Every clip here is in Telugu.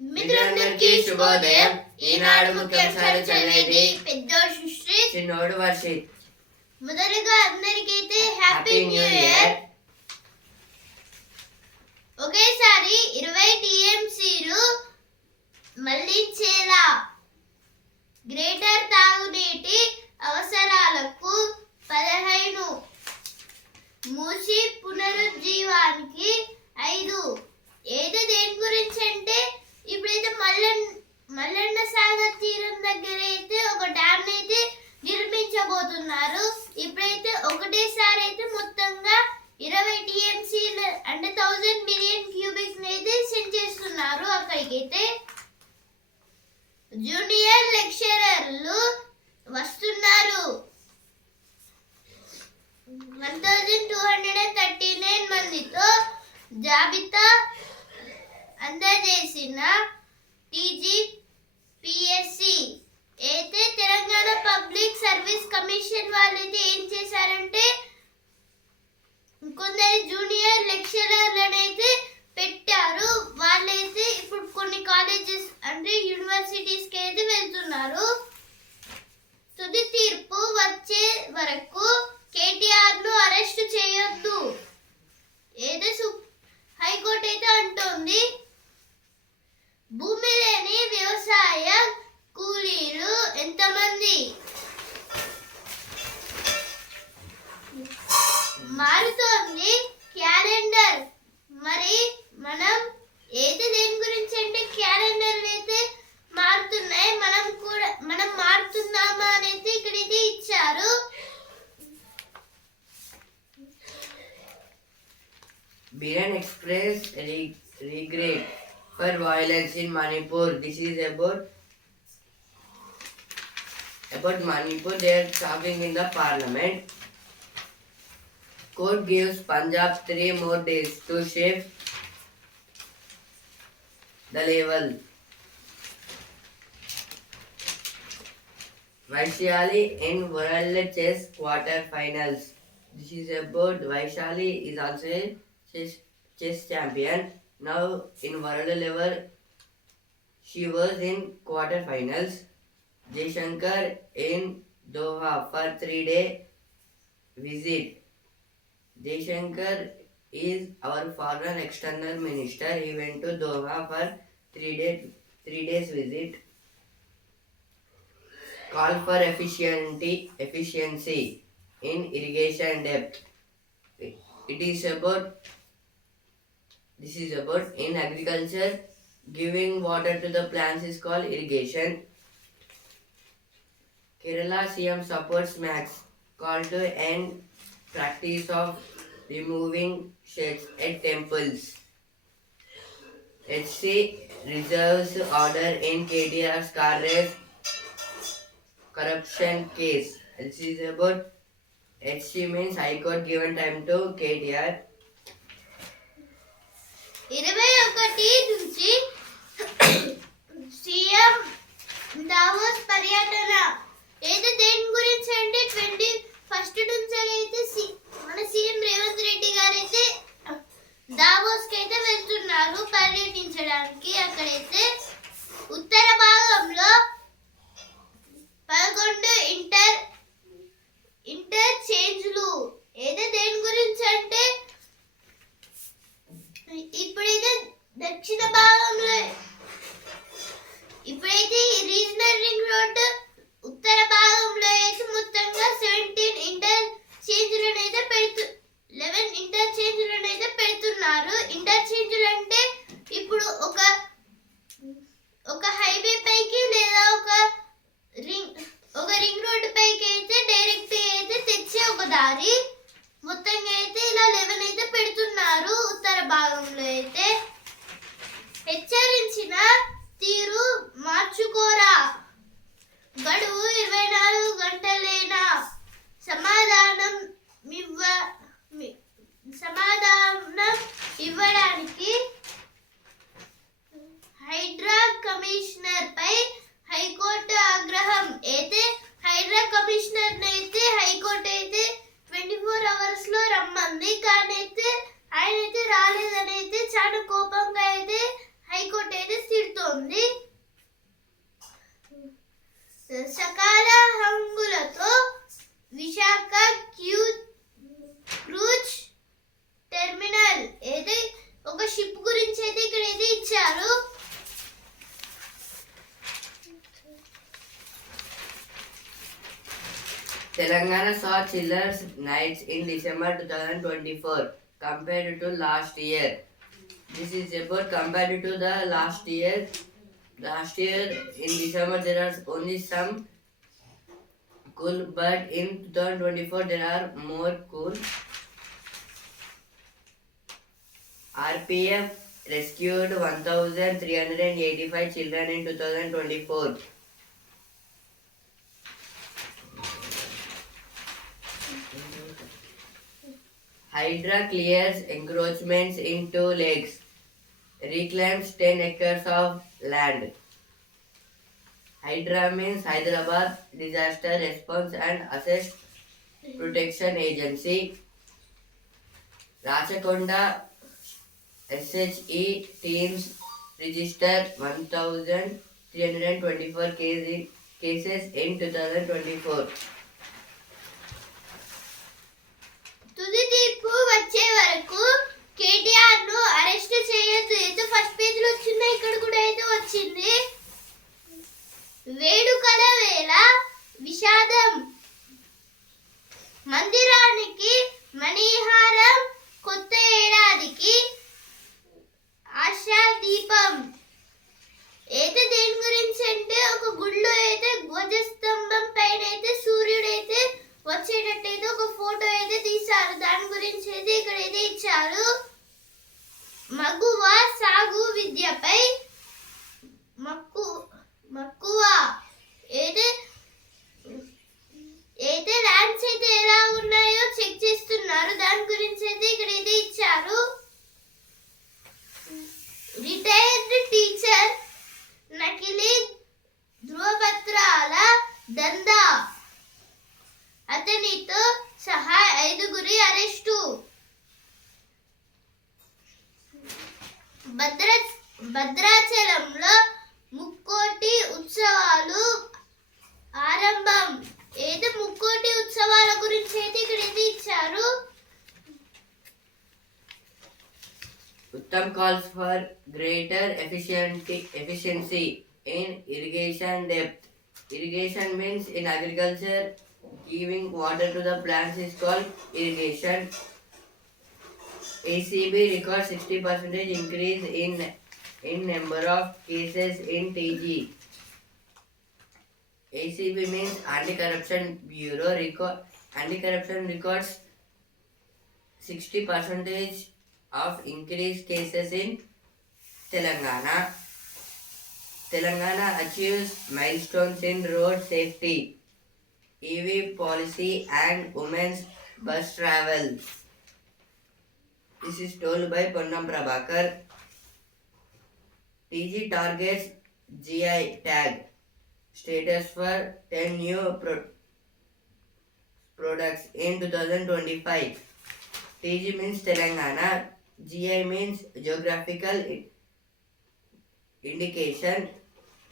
మిత్రులందరికీ శుభోదయం. ఈనాడు ముఖ్యాంశాలు చదివేది పెద్దోడు సుశ్రీత్, చిన్నోడు వర్షిత్. మొదటగా అందరికైతే హ్యాపీ న్యూ ఇయర్. ఒకేసారి 20 టీఎంసీలు మళ్లించేలా గ్రేటర్ తాగునీటి అవసరాలకు 15, మూసి పునరుజ్జీవానికి 5. ఏదో దేని గురించి అంటే ఇప్పుడైతే మల్లన్న సాగర్ తీరం దగ్గర అయితే ఒక డ్యామ్ అయితే నిర్మించబోతున్నారు. ఇప్పుడైతే ఒకటేసారి అయితే మొత్తంగా 20 టీఎంసీలు అంటే 1000 మిలియన్ క్యూబిక్స్ అయితే సెండ్ చేస్తున్నారు. అక్కడికైతే జూనియర్ లెక్చరర్లు వస్తున్నారు. 1239 మందితో జాబితా అందజేసిన టీజీపీఎస్సీ అయితే తెలంగాణ పబ్లిక్ సర్వీస్ కమిషన్ వాళ్ళైతే ఏం చేశారంటే కొందరు జూనియర్ లెక్చరర్లను అయితే పెట్టారు. వాళ్ళైతే ఇప్పుడు కొన్ని కాలేజెస్ అంటే యూనివర్సిటీస్కి అయితే వెళ్తున్నారు. తుది తీర్పు వచ్చే వరకు కేటీఆర్ను అరెస్ట్ చేయొద్దు ఏదో హైకోర్టు అయితే అంటోంది. భూమి లేని వ్యవసాయ కూలీలు ఎంతమంది? మారుతోంది క్యాలెండర్. మరి మనం అయితే దేని గురించి అంటే క్యాలెండర్లు అయితే మారుతున్నాయి, మనం మారుతున్నామా అనేది ఇక్కడైతే ఇచ్చారు. Biren expressed regret for violence in Manipur. This is about Manipur. They are talking in the parliament. Court gives Punjab 3 more days to shift the level. Vaishali in World Chess Quarter Finals. This is about Vaishali is also a chess champion. Now in world level she was in quarter finals. Jaishankar in Doha for 3-day visit. Jaishankar is our foreign external minister. He went to Doha for 3 days visit. Call for efficiency in irrigation depth. This is about in agriculture, giving water to the plants is called irrigation. Kerala CM supports Max, call to end practice of removing sheds at temples. HC reserves order in KTR's car race corruption case. This is about HC means High Court given time to KTR. 21 నుంచి సీఎం దావోస్ పర్యటన. ఏదో దేని గురించి అంటే 21 నుంచి అయితే మన సీఎం రేవంత్ రెడ్డి గారు అయితే దావోస్కి అయితే వెళ్తున్నారు పర్యటించడానికి. అక్కడైతే ఉత్తర భాగంలో 11 ఇంటర్చేంజ్లు. ఏదో దేని గురించి అంటే ఇప్పుడైతే దక్షిణ భాగంలో ఇప్పుడైతే రీజనల్ రింగ్ రోడ్ ఉత్తర భాగంలో అయితే మొత్తంగా 11 ఇంటర్చేంజ్లను అయితే పెడుతున్నారు. ఇంటర్చేంజ్లు అంటే ఇప్పుడు ఒక హైవే పైకి లేదా ఒక రింగ్ రోడ్ పైకి అయితే డైరెక్ట్ అయితే తెచ్చే ఒక దారి. మొత్తంగా అయితే ఇలా 11 అయితే పెడుతున్నారు ఉత్తర భాగంలో. అయితే హెచ్చరించిన తీరు మార్చుకోరా, గడువు 24 గంటలేనా, సమాధానం ఇవ్వడానికి హైడ్రా కమిషనర్ పై హైకోర్టు ఆగ్రహం. అయితే హైడ్రా కమిషనర్ అయితే హైకోర్టు అయితే 24 hours లో రమ్మంది, కానీ అయితే ఆయన అయితే రాలేదని అయితే చాలా కోపంగా అయితే హైకోర్టు అయితే తిడుతోంది. సకాల హంగులతో విశాఖ క్రూజ్ టెర్మినల్ ఏది ఒక షిప్ గురించి అయితే ఇక్కడ ఏది ఇచ్చారు. Telangana saw chiller nights in December 2024 compared to last year. This is about compared to the last year. Last year in December there are only some cool, but in 2024 there are more cool. RPF rescued 1,385 children in 2024. Hydra clears encroachments in 2 lakes, reclaims 10 acres of land. Hydra means Hyderabad Disaster Response and Asset Protection Agency. Rachakonda SHE teams registered 1,324 cases in 2024. తుది తీర్పు వచ్చే వరకు కేటీఆర్ ను అరెస్ట్ చేయొద్దు. అయితే ఫస్ట్ పేజ్ లో వచ్చింది, ఇక్కడ కూడా అయితే వచ్చింది. వేడుకల వేళ విషాదం, మందిరానికి మణిహారం, కొత్త ఏడాదికి ఆశా దీపం. అయితే దేని గురించి అంటే ఒక గుడిలో అయితే ధ్వజస్తంభం పైన అయితే సూర్యుడు అయితే వచ్చేటట్టయితే ఒక ఫోటో అయితే తీశారు. దాని గురించి అయితే ఇక్కడ అయితే ఇచ్చారు. మగువ సాగు విద్యపై మక్కువ అయితే ల్యాండ్స్ అయితే ఎలా ఉన్నాయో చెక్ చేస్తున్నారు. దాని గురించి అయితే ఇక్కడ అయితే ఇచ్చారు. రిటైర్డ్ టీచర్ నకిలీ ధృవపత్రాల దందా, అతనితో సహా 5 అరెస్టు. భద్రాచలంలో ముక్కోటి ఉత్సవాలు ఆరంభం. ఏదో ముక్కోటి ఉత్సవాల గురించి అయితే ఇక్కడ ఏది ఇచ్చారు. Uttam calls for greater efficiency in irrigation depth. Irrigation means in agriculture giving water to the plants is called irrigation. ACB records 60% increase in number of cases in TG. ACB means Anti-Corruption Bureau. Anti-Corruption records 60% of increased cases in Telangana. Telangana achieves milestones in road safety, EV policy and women's bus travel. This is told by Ponnam Prabhakar. TG targets GI tag status for 10 new products in 2025. TG means Telangana, GI means geographical indication.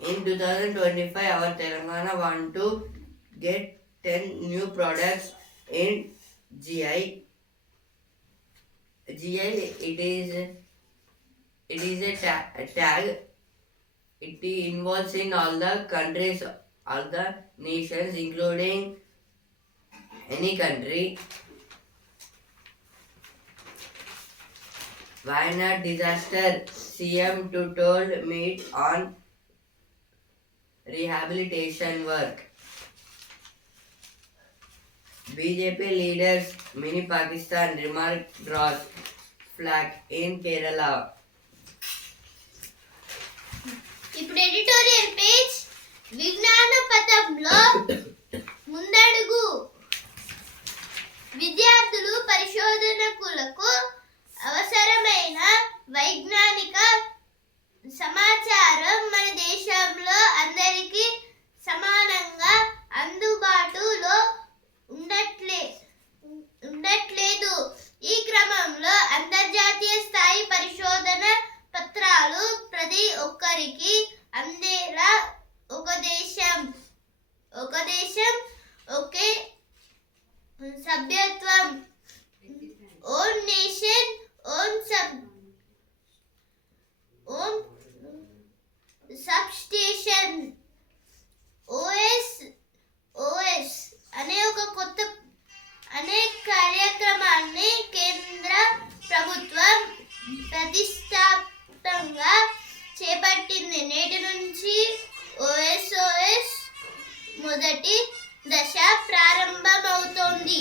In 2025, our Telangana want to get 10 new products in GI. GI, it is a tag. It involves in all the countries, all the nations, including any country. Wayanad disaster, CM to told meet on rehabilitation work. BJP leaders mini Pakistan remark draws flag in Kerala. ఇప్పుడు ఎడిటోరియల్ పేజ్. విజ్ఞాన పథంలో ముందడుగు. విద్యార్థులు పరిశోధనకులకు అవసరమైన వైజ్ఞానిక సమాచారం మన దేశంలో అందరికీ సమానంగా అందుబాటులో ఉండట్లేదు. ఈ క్రమంలో అంతర్జాతీయ స్థాయి పరిశోధన పత్రాలు ప్రతి ఒక్కరికి అందేలా పట్టింది. నేటి నుంచి OSOS మొదటి దశ ప్రారంభమవుతోంది.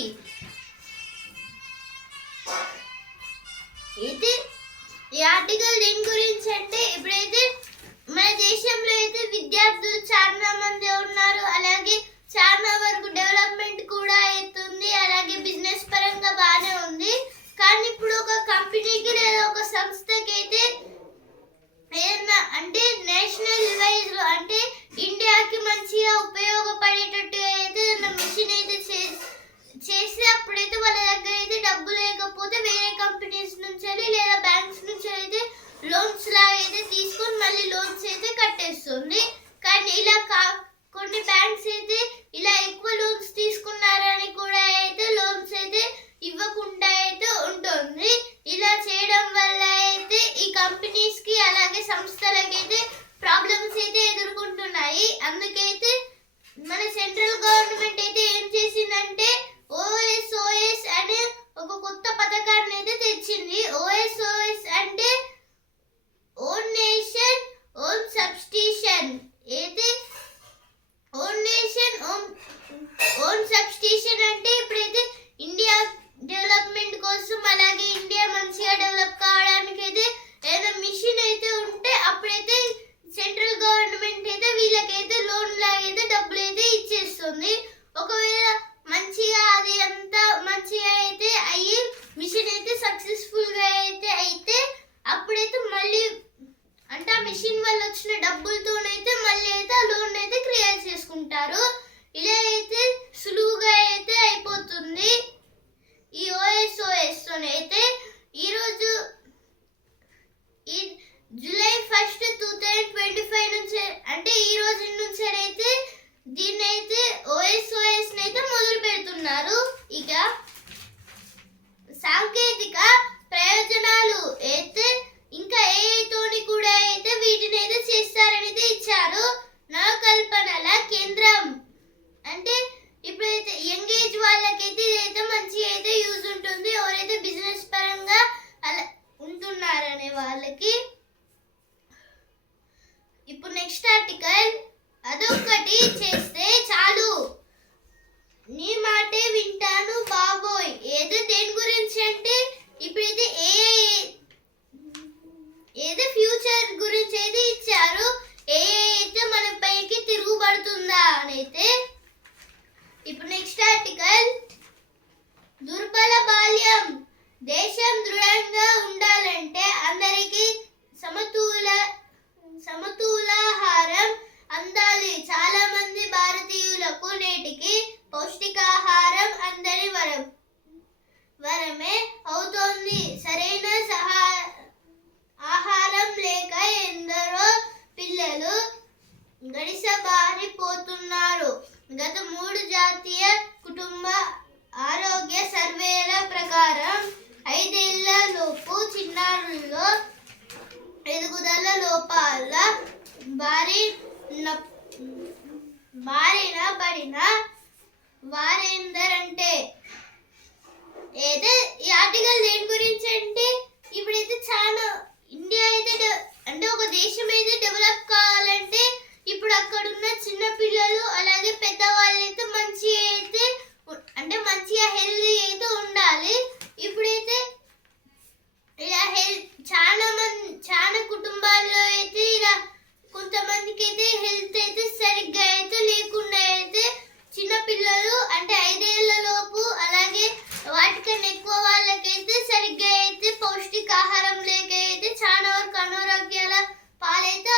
ఇది ఈ ఆర్టికల్ దేని గురించి అంటే ఇప్పుడైతే మన దేశంలో అయితే విద్యార్థులు చాలా మంది ఉన్నారు, అలాగే చాలా వరకు డెవలప్మెంట్ కూడా అవుతుంది, అలాగే బిజినెస్ పరంగా బాగానే ఉంది. కానీ ఇప్పుడు ఒక కంపెనీకి లేదా ఒక సంస్థకి అయితే ఏదన్నా అంటే నేషనల్ వైజ్ లో అంటే ఇండియాకి మంచిగా ఉపయోగపడేటట్టుగా అయితే మిషన్ అయితే చేసి అప్పుడైతే వాళ్ళ దగ్గర అయితే డబ్బు లేకపోతే వేరే కంపెనీస్ నుంచి లేదా బ్యాంక్స్ నుంచి అయితే లోన్స్ లాగా అయితే తీసుకొని మళ్ళీ లోన్స్ అయితే కట్టేస్తుంది. కానీ ఇలా కొన్ని బ్యాంక్స్ అయితే ఇలా ఎక్కువ లోన్స్ తీసుకున్నారని కూడా అయితే లోన్స్ అయితే ఇవ్వకుండా అయితే ఉంటుంది. ఇలా చేయడం వల్ల అయితే ఈ కంపెనీస్ కి అలాగే సంస్థలకైతే ప్రాబ్లమ్స్ అయితే ఎదుర్కొంటున్నాయి. అందుకైతే మన సెంట్రల్ గవర్నమెంట్ అయితే ఏం చేసిందంటే OSOS అనే ఒక కొత్త పథకాన్ని అయితే తెచ్చింది. OSOS అంటే ఓన్ నేషన్ ఓన్ సబ్స్టిట్యూషన్. అయితే ఓన్ నేషన్ ఓన్ సబ్స్టిట్యూషన్ అంటే ఇప్పుడైతే ఇండియా డెవలప్మెంట్ కోసం అలాగే ఇండియా మంచిగా డెవలప్ కావడానికి అయితే ఏదైనా మిషన్ అయితే ఉంటే అప్పుడైతే సెంట్రల్ గవర్నమెంట్ అయితే వీళ్ళకైతే లోన్ లాగైతే డబ్బులు అయితే ఇచ్చేస్తుంది. ఒకవేళ మంచిగా అది అంతా మంచిగా అయితే అయ్యి మిషన్ అయితే సక్సెస్ఫుల్ గా అయితే అప్పుడైతే మళ్ళీ అంటే ఆ మిషన్ వల్ల వచ్చిన డబ్బులతోనైతే మళ్ళీ అయితే ఆ లోన్ అయితే క్లియర్ చేసుకుంటారు. ఇలా అయితే సులువుగా అయితే అయిపోతుంది ఈ OSOS తోనైతే. ఈరోజు ఈ జూలై 1, 2025 నుంచి అంటే ఈ రోజు నుంచి అయితే దీన్ని అయితే OSOS అయితే మొదలు పెడుతున్నారు. ఇక సాంకేతిక ప్రయోజనాలు అయితే ఇంకా AI తోని కూడా అయితే వీటిని అయితే చేస్తారని అయితే ఇచ్చారు. నవకల్పనల కేంద్రం అంటే ఇప్పుడైతే యంగ్ ఏజ్ వాళ్ళకైతే ఇదైతే మంచిగా అయితే యూజ్ ఉంటుంది, ఎవరైతే బిజినెస్ పరంగా అలా ఉంటున్నారనే వాళ్ళకి. ఇప్పుడు నెక్స్ట్ ఆర్టికల్ అదొక్కటి చేస్తే చాలు నీ మాటే వింటాను బాబోయ్. ఏదో దేని గురించి అంటే ఇప్పుడైతే ఏదో ఫ్యూచర్ గురించి అయితే ఇచ్చారు. అయితే మన పైకి తిరుగుబడుతుందా అని అయితే. ఇప్పుడు నెక్స్ట్ ఆర్టికల్ దుర్బల బాల్యం. దేశం దృఢంగా ఉండాలంటే అందరికీ సమతులాహారం అందాలి. చాలా మంది భారతీయులకు నేటికి పౌష్టికాహారం అందని వరమే అవుతోంది. సరైన ఆహారం లేక ఎందరో పిల్లలు గడిసబారిపోతున్నారు. గత 3 జాతీయ కుటుంబ ఆరోగ్య సర్వేల ప్రకారం 5 ఏళ్ల లోపు చిన్నారుల్లో ఎదుగుదల లోపాల బారిన పడిన వారెందరంటే అయితే ఈ ఆర్టికల్ దేని గురించి అంటే ఇప్పుడైతే చాలా ఇండియా అయితే అంటే ఒక దేశం అయితే డెవలప్ కావాలంటే ఇప్పుడు అక్కడ ఉన్న చిన్న పిల్లలు అలాగే పెద్దవాళ్ళు అయితే మంచిగా అయితే అంటే మంచిగా హెల్తీ అయితే ఉండాలి. ఇప్పుడైతే ఇలా చాలా కుటుంబాల్లో అయితే ఇలా కొంతమందికి అయితే హెల్త్ అయితే సరిగ్గా అయితే లేకుండా అయితే చిన్న పిల్లలు అంటే 5 ఏళ్ల లోపు అలాగే వాటికన్నా ఎక్కువ వాళ్ళకైతే సరిగ్గా అయితే పౌష్టికాహారం లేక అయితే చాలా వరకు అనారోగ్యాల పాలైతే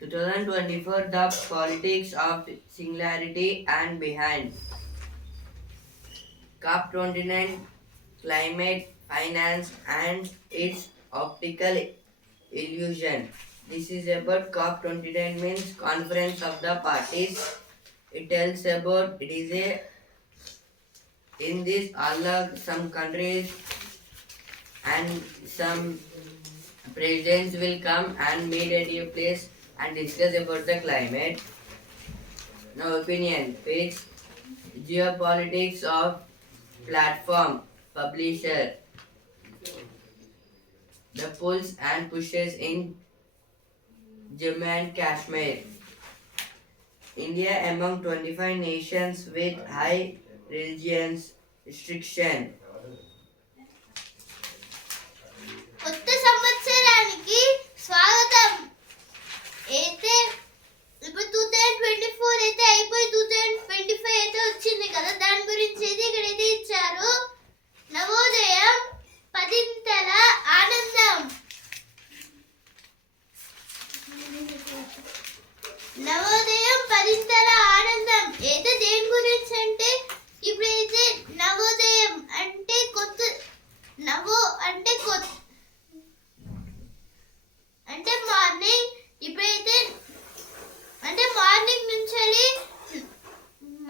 2024 The Politics of Singularity and Behind. COP29 Climate Finance and its Optical Illusion. This is about COP29 means Conference of the Parties. It tells about it is a in this Allah some countries and some presidents will come and meet at your place and discuss about the climate. Now opinion page geopolitics of platform publisher the pulls and pushes in Jammu and Kashmir. India among 25 nations with high religions restriction. కొత్త సంవత్సరానికి స్వాగతం. అయితే ఇప్పుడు 2024 అయితే అయిపోయి 2025 అయితే వచ్చింది కదా, దాని గురించి అయితే ఇక్కడైతే ఇచ్చారు. నవోదయం పదింతల ఆనందం. నవోదయం పదింతల ఆనందం అయితే దేని గురించి అంటే ఇప్పుడైతే నవోదయం అంటే కొత్త, నవో అంటే కొత్త అంటే మార్నింగ్. ఇప్పుడైతే అంటే మార్నింగ్ నుంచి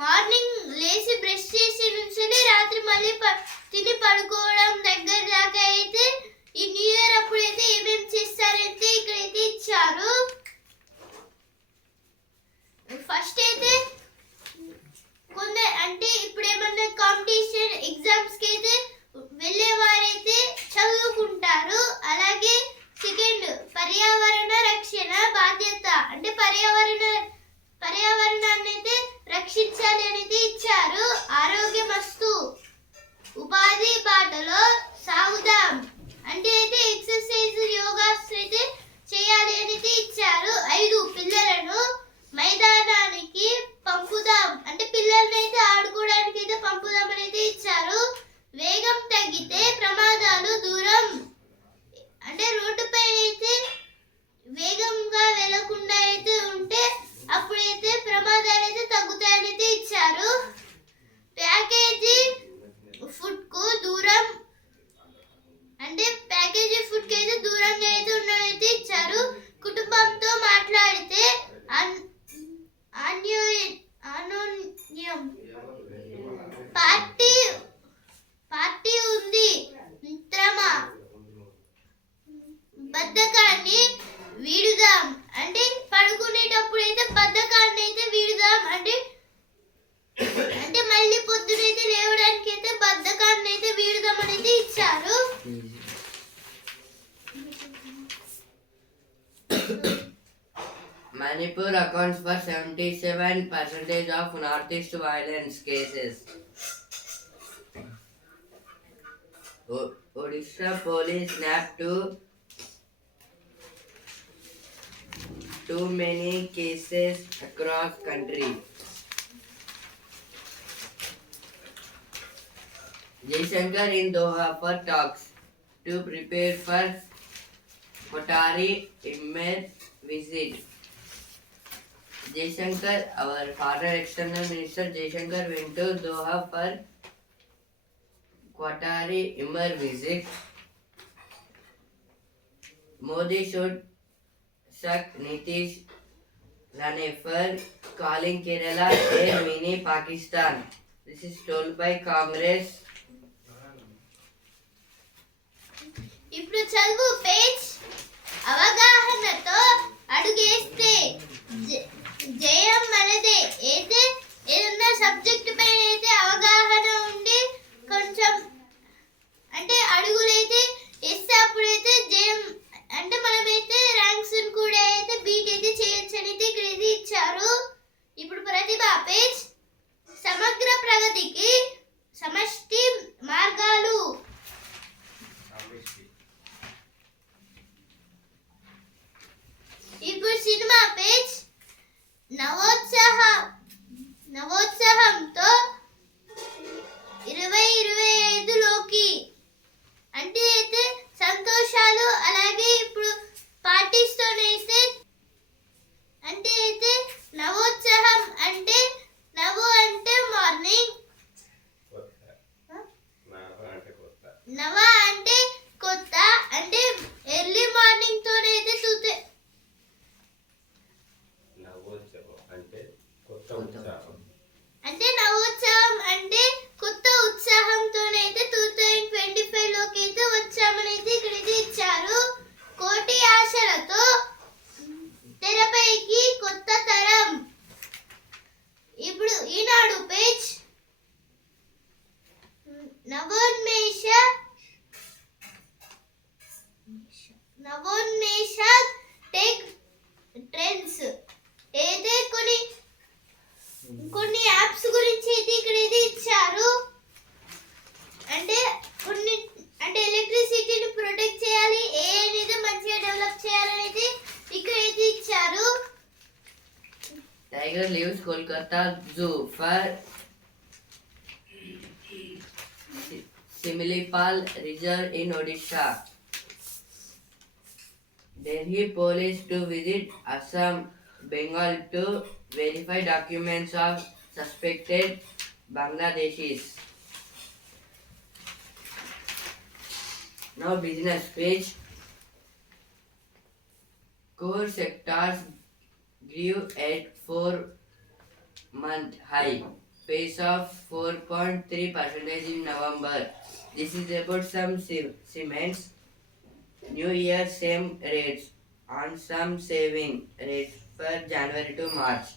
మార్నింగ్ లేచి బ్రష్ చేసి నుంచి రాత్రి మళ్ళీ తిని పడుకోవడం దగ్గర దాకా అయితే ఈ న్యూ ఇయర్ అప్పుడైతే ఏమేమి చేస్తారైతే ఇక్కడైతే ఇచ్చారు. ఫస్ట్ అయితే కొందరు అంటే ఇప్పుడు ఏమన్నా కాంపిటీషన్ ఎగ్జామ్స్ కి అయితే వెళ్ళే వారైతే చదువుకుంటారు. అలాగే సెకండ్ పర్యావరణ రక్షణ బాధ్యత అంటే పర్యావరణాన్ని అయితే రక్షించాలి అనేది ఇచ్చారు. ఆరోగ్యమస్తు ఉపాధి బాటలో సాగుదాం అంటే అయితే ఎక్సర్సైజ్ యోగాస్ అయితే చేయాలి అనేది ఇచ్చారు. 5 పిల్లలను మైదానానికి పంపుదాం అంటే పిల్లల్ని అయితే ఆడుకోవడానికి అయితే పంపుదాం అనేది ఇచ్చారు. వేగం తగ్గితే ప్రమాదాలు దూరం అంటే రోడ్డు పైన అయితే వేగంగా వెళ్లకుండా అయితే ఉంటే అప్పుడైతే ప్రమాదాలు అయితే తగ్గుతాయనైతే ఇచ్చారు. ప్యాకేజీ ఫుడ్ కు దూరం అంటే ప్యాకేజీ ఫుడ్ కి అయితే దూరంగా అయితే ఉండనైతే ఇచ్చారు. కుటుంబంతో మాట్లాడితే అనోన్యం పార్టీ ఉంది మిత్రమా బద్ధకాన్ని వీడుదాం అంటే పడుకునేటప్పుడు అయితే బద్ధకాన్ని అయితే వీడుదాం అంటే అంటే మళ్ళీ పొద్దునైతే లేవడానికి అయితే బద్ధకాన్ని అయితే వీడుదాం అనేది ఇచ్చారు. Manipur accounts for 77% of northeast violence cases. Odisha police snapped too many cases across country. Jaishankar in Doha for talks to prepare for Qatari Emir visit. Jaishankar, our former external minister Jaishankar went to Doha for Qatari Emir visit. Modi should sack Nitish Rane for calling Kerala a mini Pakistan. This is told by Congress. ఇప్పుడు చదువు పేజ్ అవగాహనతో అడుగేస్తే జయం మనదే. అయితే ఏదన్నా సబ్జెక్ట్ పైన అయితే అవగాహన ఉండి కొంచెం అంటే అడుగులైతే వేస్తే అప్పుడైతే జయం అంటే మనమైతే ర్యాంక్స్ కూడా అయితే బీట్ అయితే చేయొచ్చు అనేది ఇక్కడ అయితే ఇచ్చారు. ఇప్పుడు ప్రతిభ పేజ్ సమగ్ర ప్రగతికి సమష్టి మార్గాలు. అంటే నవోత్సవం అంటే కొత్త ఉత్సాహంతోనైతే 2025 లోకి అయితే వచ్చామని అయితే ఇక్కడైతే ఇచ్చారు. కోటి ఆశలతో తెరపైకి కొత్త తరం. ఇప్పుడు ఈనాడు పేజ్ నవోన్మేష టెక్ ట్రెండ్స్ అయితే కొన్ని యాప్స్ గురించి అయితే ఇక్కడ అయితే ఇచ్చారు. అంటే ఎలక్ట్రిసిటీని ప్రొటెక్ట్ చేయాలి, ఏ అనేది మంచిగా డెవలప్ చేయాలని అయితే ఇక్కడ అయితే ఇచ్చారు. Tiger leaves Kolkata Zoo for Similipal Reserve in Odisha. Delhi police to visit Assam, Bengal to verify documents of suspected Bangladeshis. Now business page. Core sectors grew at 4-month high pace of 4.3% in November. This is about some cements. New Year same rates on some saving rates for January to March.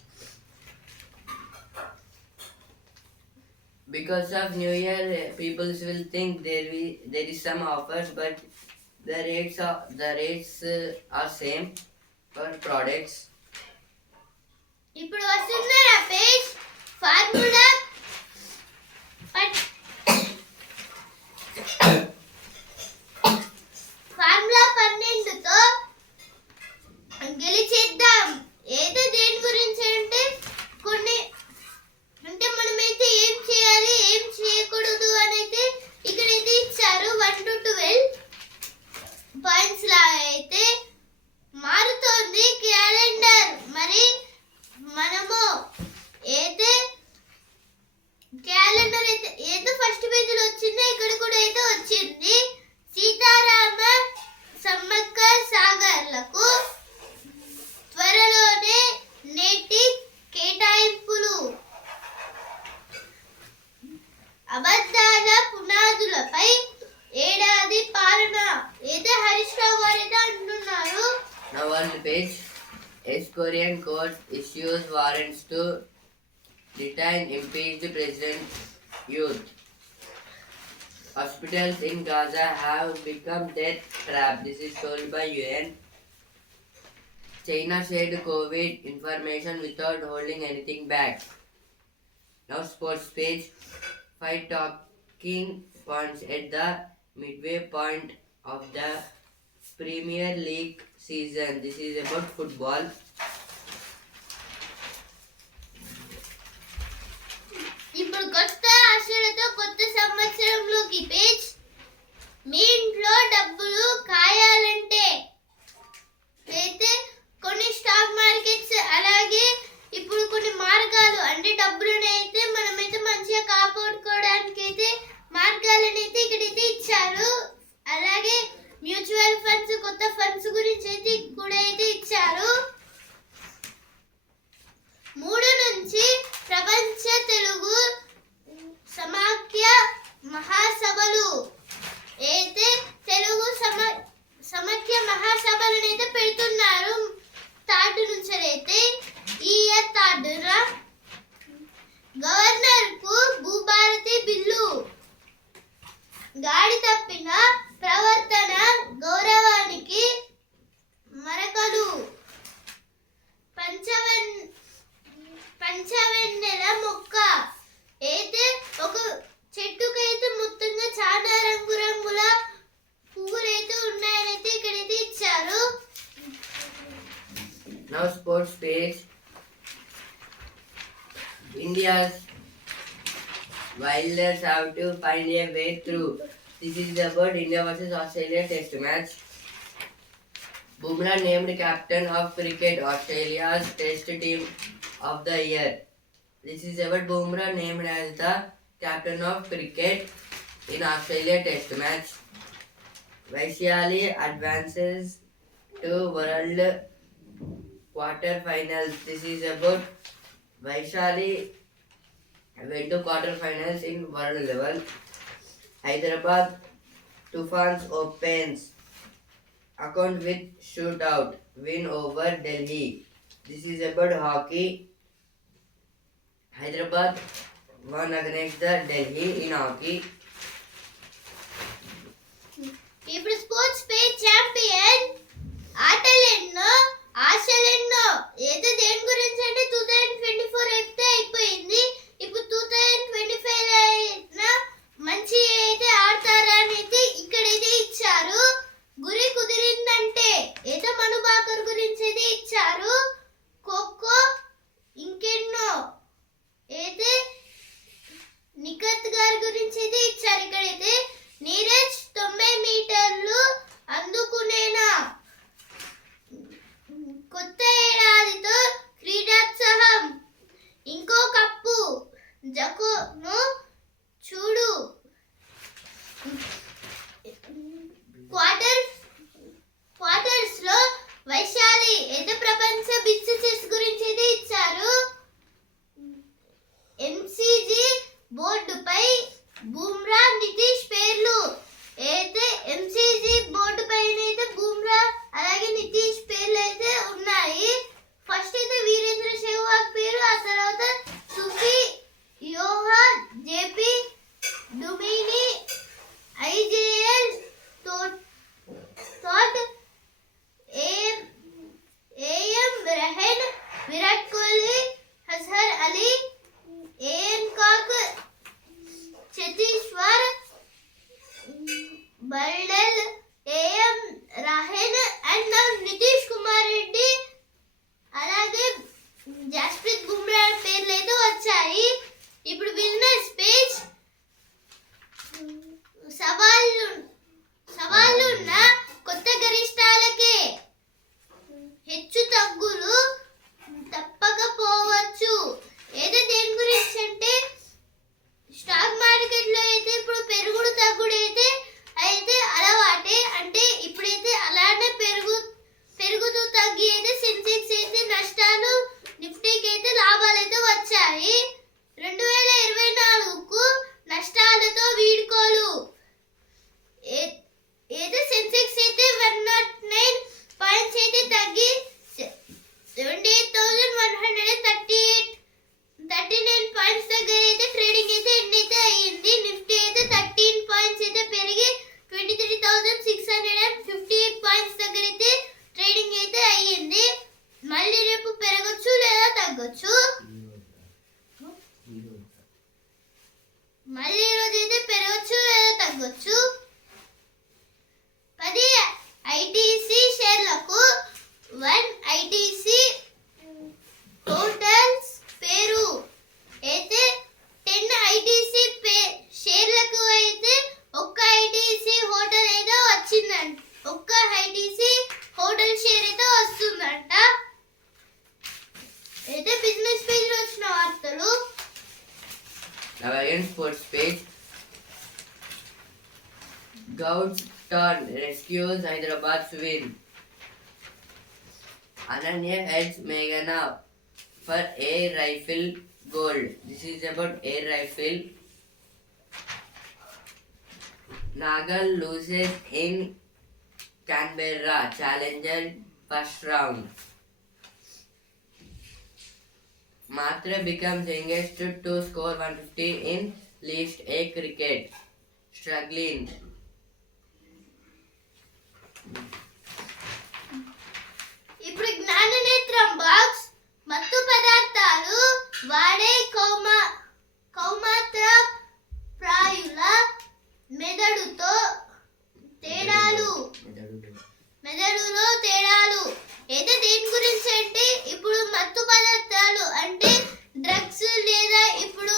Because of New Year, people will think there is some offers, but the rates are same for products. ఇప్పుడు వస్తుందా పేజ్ ఫార్ములా ఫార్ములా 12తో గెలిచేద్దాం. ఏదో దేని గురించి అంటే మనమైతే ఏం చేయాలి ఏం చేయకూడదు అని అయితే ఇక్కడైతే ఇచ్చారు. 1 to 12 పాయింట్స్ లా అయితే మారుతోంది క్యాలెండర్. మరి మనము అయితే క్యాలెండర్ అయితే ఏదో ఫస్ట్ పేజీలో వచ్చిందో ఇక్కడ కూడా అయితే వచ్చింది. సీతారామ సమ్మక్క సాగర్లకు త్వరలోనే నేటి కేటాయింపులు. అబద్ధాల పునాదులపై ఏడాది పాలన ఏదో హరీష్ రావు గారు అయితే అంటున్నారు. Now on the page, ex-Korean court issues warrants to detain impeached President Youth. Hospitals in Gaza have become death trap. This is told by UN. China shared COVID information without holding anything back. Now sports page. 5 talking points at the midway point of the Premier League season. This is about football. ఇప్పుడు కొత్త ఆశలతో కొత్త సంవత్సరంలోకి పేజ్. మీ ఇంట్లో డబ్బులు కాయాలంటే అయితే కొన్ని స్టాక్ మార్కెట్స్ అలాగే ఇప్పుడు కొన్ని మార్గాలు అంటే డబ్బులను అయితే మనమైతే మంచిగా కాపాడుకోవడానికి అయితే మార్గాలను అయితే ఇక్కడైతే ఇచ్చారు. అలాగే మ్యూచువల్ ఫండ్స్ కొత్త ఫండ్స్ గురించి అయితే కూడా అయితే ఇచ్చారు. 3 నుంచి ప్రపంచ తెలుగు సమాఖ్య మహాసభలు అయితే తెలుగు సమాఖ్య మహాసభలను అయితే పెడుతున్నారు. 3 నుంచి అయితే ఈ ఇయర్ 3న గవర్నర్ కు భూభారతి బిల్లు. గాడి తప్పిన ప్రవర్తన గౌరవానికి మరకలు. పంచవెన్నెల మొక్క అయితే ఒక చెట్టుకైతే మొత్తంగా చాలా రంగురంగుల పువ్వులైతే ఉన్నాయని ఇక్కడైతే ఇచ్చారు. Now sports page. India's Wilders have to find a way through. This is about India versus Australia test match. Bumrah named captain of cricket, Australia's test team of the year. This is about Bumrah named as the captain of cricket in Australia test match. Vaishali advances to World quarter finals. This is about Vaishali went to quarterfinals in world level. Hyderabad Tufans opens account with shootout win over Delhi. This is about hockey. Hyderabad won against the Delhi in hockey. ఇప్పుడు స్పోర్ట్స్ పేజ్ ఛాంపియన్ ఆటలెన్నో ఆశలెన్నో ఏదో దేని గురించి అంటే 2024 అయితే అయిపోయింది. ఇప్పుడు 2025 అయినా మంచి అయితే ఆడతారా అనేది ఇక్కడైతే ఇచ్చారు. గురి కుదిరిందంటే ఏదో మనుబాకర్ గురించి అయితే ఇచ్చారు. ఖోఖో ఇంకెన్నో అయితే నిఖత్ గారి గురించి అయితే ఇచ్చారు. ఇక్కడైతే నీరజ్ 90 మీటర్లు అందుకునేనా కొత్త ఏడాదితో క్రీడోత్సవం ఇంకో కప్పు జకోను చూడు క్వార్టర్స్ లో వైశాలి అయితే ప్రపంచ బిచ్ చెస్ గురించి అయితే ఇచ్చారు. ఎంసీజీ బోర్డుపై బూమ్రా నితీష్ పేర్లు అయితే ఎంసీజీ బోర్డు పైన అయితే బూమ్రా అలాగే నితీష్ పేర్లు అయితే ఉన్నాయి. ఫస్ట్ అయితే వీరేంద్ర సెహ్వాగ్ పేరు, ఆ తర్వాత సుఫీ యోహా, జేపీ డుమిని, ఐజేఎల్ థాట్, ఏఎం రెహన్, విరాట్ కోహ్లీ, అజహర్ అలీ, ఏఎన్ కాక్, చతీశ్వర్ బల్డల్, ఏఎం రాహెన్ అండ్ నితీష్ కుమార్ రెడ్డి అలాగే జస్ప్రీత్ బుమ్రా పేర్లు అయితే వచ్చాయి. ఇప్పుడు బిజినెస్ పేజ్ సవాళ్ళున్న కొత్త గరిష్టాలకే హెచ్చు తగ్గులు తప్పకపోవచ్చు. ఏదో దేని గురించి అంటే స్టాక్ మార్కెట్ లో అయితే ఇప్పుడు పెరుగుడు తగ్గుడు అయితే అలవాటే. అంటే ఇప్పుడైతే అలానే పెరుగుతూ తగ్గి అయితే సెన్సెక్స్ అయితే నష్టాలు, నిఫ్టీకి అయితే లాభాలు అయితే వచ్చాయి. 2024కు నష్టాలతో వీడ్కోలు అయితే సెన్సెక్స్ అయితే 109 పాయింట్స్ అయితే తగ్గి 78,139 పాయింట్స్ దగ్గర అయితే ట్రేడింగ్ అయితే ఎండ్ అయితే అయ్యింది. నిఫ్టీ అయితే 13 పాయింట్స్ అయితే పెరిగి 23,658 పాయింట్స్ దగ్గర అయితే ట్రేడింగ్ అయితే అయ్యింది. మళ్ళీ రేపు పెరగచ్చు లేదా తగ్గొచ్చు. మళ్ళీ ఈరోజు అయితే పెరగచ్చు లేదా తగ్గొచ్చు. 10 ఐటీసీ షేర్లకు 1 ఐటీసీ హోటల్స్ పేరు అయితే 10 ఐటీసీ షేర్లకు అయితే ఒక్క ఐటీసీ హోటల్ అయితే వచ్చిందంట. ఒక్క ఐటీసీ హోటల్ షేర్ అయితే వస్తుందంట. అయితే బిజినెస్ పేజ్ లో వచ్చిన వార్తలు. Now again sports page. Gouds turn rescues Hyderabad's win. Ananya heads Meghana for air rifle gold. This is about air rifle. Nagal loses in Canberra Challenger first round. Matre becomes youngest to score 150 in List A cricket. Struggling. ఇప్పుడు జ్ఞాననేత్రం బాక్స్ మత్తు పదార్థాలు వాడే కౌమాత్ర ప్రాయుల మెదడులో తేడాలు అయితే దేని గురించి అంటే ఇప్పుడు మత్తు పదార్థాలు అంటే డ్రగ్స్ లేదా ఇప్పుడు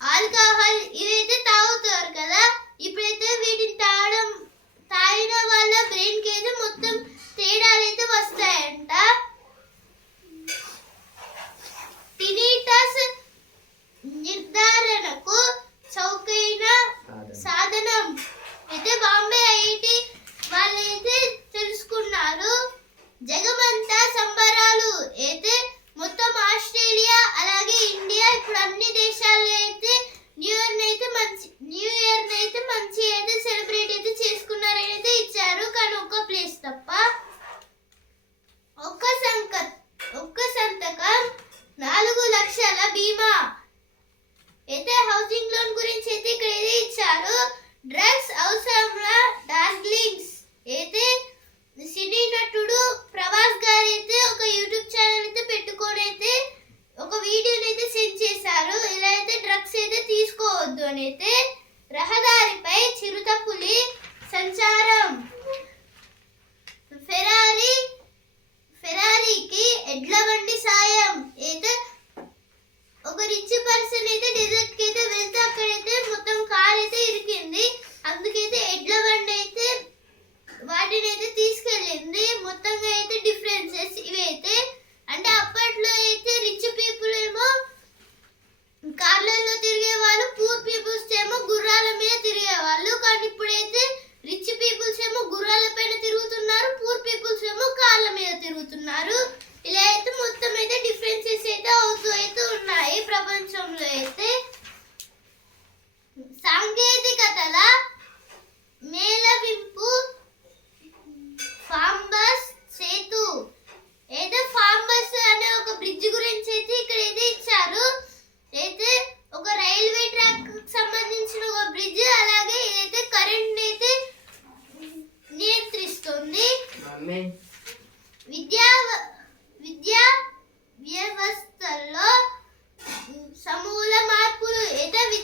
ఆల్కహాల్ ఇవైతే తాగుతారు కదా. ఇప్పుడైతే వీటిని తాగిన వాళ్ళ బ్రెయిన్ కి అయితే మొత్తం తేడాలు అయితే వస్తాయంట.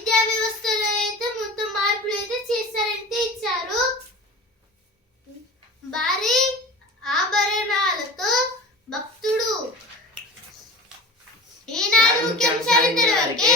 విద్యా వ్యవస్థలో అయితే మొత్తం మార్పులు అయితే చేస్తారంటే ఇచ్చారు. భారీ ఆభరణాలతో భక్తుడు. ఈనాడు ముఖ్యాంశాలు ఇంతవరకే.